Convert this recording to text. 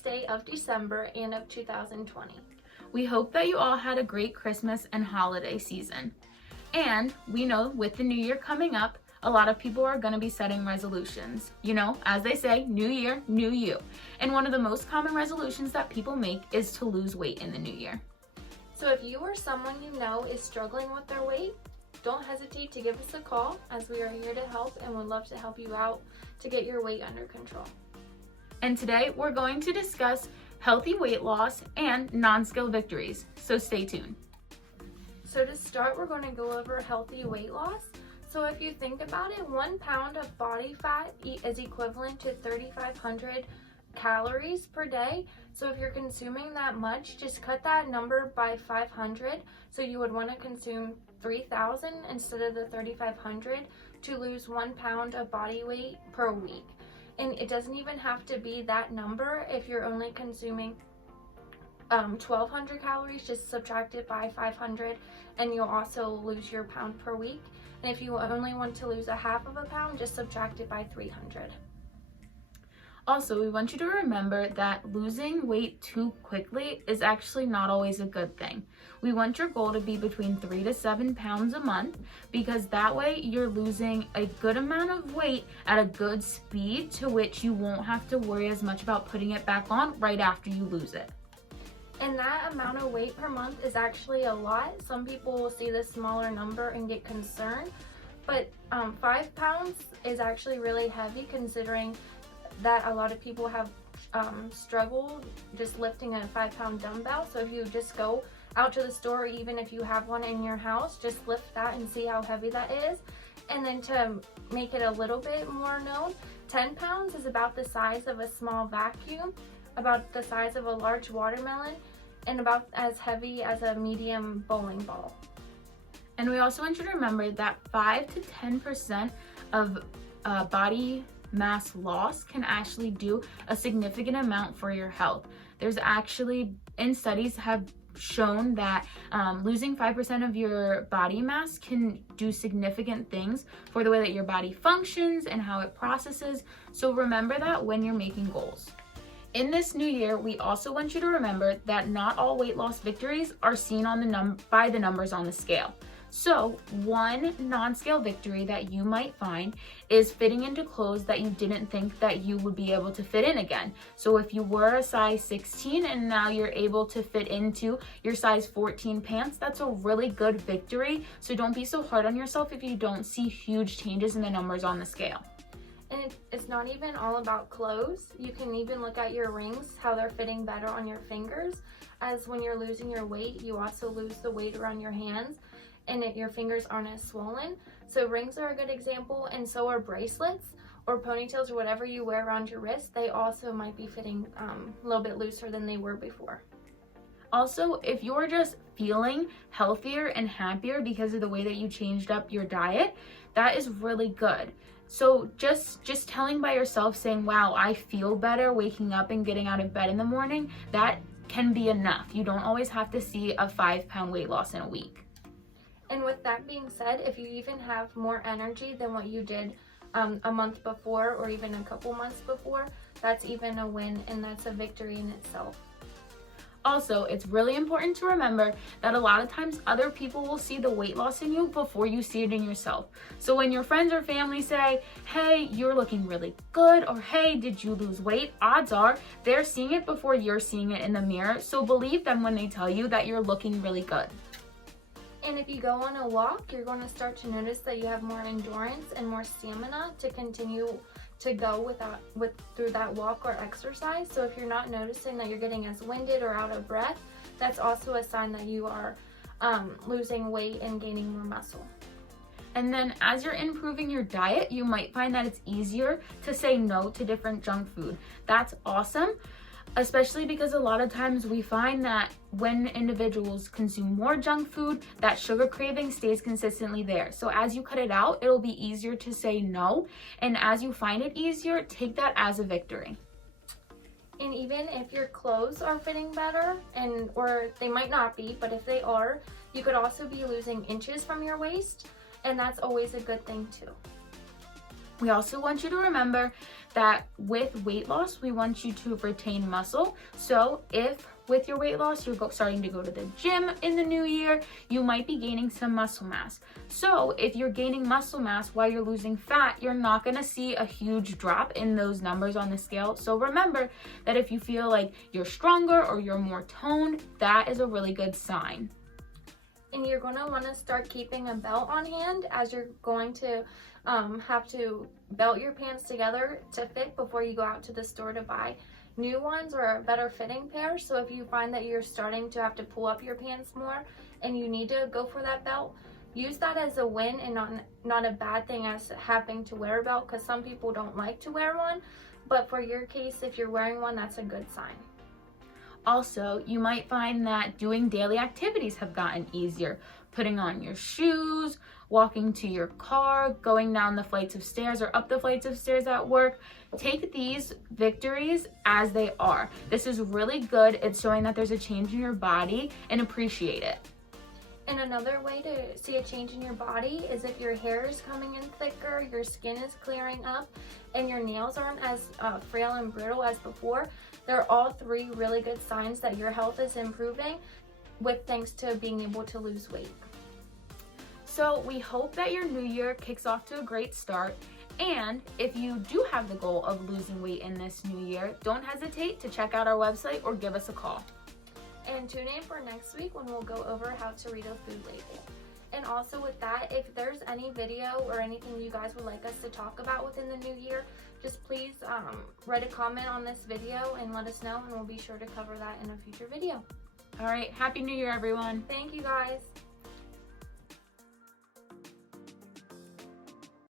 last day of December and of 2020. We hope that you all had a great Christmas and holiday season. And we know with the new year coming up, a lot of people are going to be setting resolutions. You know, as they say, new year, new you. And one of the most common resolutions that people make is to lose weight in the new year. So if you or someone you know is struggling with their weight, don't hesitate to give us a call, as we are here to help and would love to help you out to get your weight under control. And today we're going to discuss healthy weight loss and non-scale victories, so stay tuned. So to start, we're going to go over healthy weight loss. So if you think about it, 1 pound of body fat is equivalent to 3,500 calories per day. So if you're consuming that much, just cut that number by 500. So you would want to consume 3,000 instead of the 3,500 to lose 1 pound of body weight per week. And it doesn't even have to be that number. If you're only consuming 1,200 calories, just subtract it by 500 and you'll also lose your pound per week. And if you only want to lose a half of a pound, just subtract it by 300. Also, we want you to remember that losing weight too quickly is actually not always a good thing. We want your goal to be between 3 to 7 pounds a month, because that way you're losing a good amount of weight at a good speed to which you won't have to worry as much about putting it back on right after you lose it. And that amount of weight per month is actually a lot. Some people will see this smaller number and get concerned, but 5 pounds is actually really heavy, considering that a lot of people have struggled just lifting a 5-pound dumbbell. So if you just go out to the store, even if you have one in your house, just lift that and see how heavy that is. And then to make it a little bit more known, 10 pounds is about the size of a small vacuum, about the size of a large watermelon, and about as heavy as a medium bowling ball. And we also want you to remember that 5 to 10% of body mass loss can actually do a significant amount for your health. There's actually, in studies have shown that losing 5% of your body mass can do significant things for the way that your body functions and how it processes. So remember that when you're making goals. In this new year, we also want you to remember that not all weight loss victories are seen on by the numbers on the scale. So one non-scale victory that you might find is fitting into clothes that you didn't think that you would be able to fit in again. So if you were a size 16 and now you're able to fit into your size 14 pants, that's a really good victory. So don't be so hard on yourself if you don't see huge changes in the numbers on the scale. And it's not even all about clothes. You can even look at your rings, how they're fitting better on your fingers, as when you're losing your weight, you also lose the weight around your hands, and your fingers aren't as swollen. So rings are a good example, and so are bracelets or ponytails or whatever you wear around your wrist. They also might be fitting a little bit looser than they were before. Also, if you're just feeling healthier and happier because of the way that you changed up your diet, that is really good. So just telling by yourself, saying, wow, I feel better waking up and getting out of bed in the morning, that can be enough. You don't always have to see a 5-pound weight loss in a week. And with that being said, if you even have more energy than what you did a month before or even a couple months before, that's even a win, and that's a victory in itself. Also, it's really important to remember that a lot of times other people will see the weight loss in you before you see it in yourself. So when your friends or family say, hey, you're looking really good, or hey, did you lose weight? Odds are they're seeing it before you're seeing it in the mirror. So believe them when they tell you that you're looking really good. And if you go on a walk, you're going to start to notice that you have more endurance and more stamina to continue to go through that walk or exercise. So if you're not noticing that you're getting as winded or out of breath, that's also a sign that you are losing weight and gaining more muscle. And then as you're improving your diet, you might find that it's easier to say no to different junk food. That's awesome, especially because a lot of times we find that when individuals consume more junk food, that sugar craving stays consistently there. So as you cut it out, it'll be easier to say no. And as you find it easier, take that as a victory. And even if your clothes are fitting better, or they might not be, but if they are, you could also be losing inches from your waist, and that's always a good thing too. We also want you to remember that with weight loss, we want you to retain muscle. So if with your weight loss, you're starting to go to the gym in the new year, you might be gaining some muscle mass. So if you're gaining muscle mass while you're losing fat, you're not gonna see a huge drop in those numbers on the scale. So remember that if you feel like you're stronger or you're more toned, that is a really good sign. And you're going to want to start keeping a belt on hand, as you're going to have to belt your pants together to fit before you go out to the store to buy new ones or a better fitting pair. So if you find that you're starting to have to pull up your pants more and you need to go for that belt, use that as a win and not a bad thing as having to wear a belt, because some people don't like to wear one. But for your case, if you're wearing one, that's a good sign. Also, you might find that doing daily activities have gotten easier. Putting on your shoes, walking to your car, going down the flights of stairs or up the flights of stairs at work. Take these victories as they are. This is really good. It's showing that there's a change in your body, and appreciate it. And another way to see a change in your body is if your hair is coming in thicker, your skin is clearing up, and your nails aren't as frail and brittle as before. They're all three really good signs that your health is improving with thanks to being able to lose weight. So we hope that your new year kicks off to a great start. And if you do have the goal of losing weight in this new year, don't hesitate to check out our website or give us a call. And tune in for next week when we'll go over how to read a food label. And also with that, if there's any video or anything you guys would like us to talk about within the new year, just please write a comment on this video and let us know, and we'll be sure to cover that in a future video. All right, Happy New Year, everyone. Thank you guys.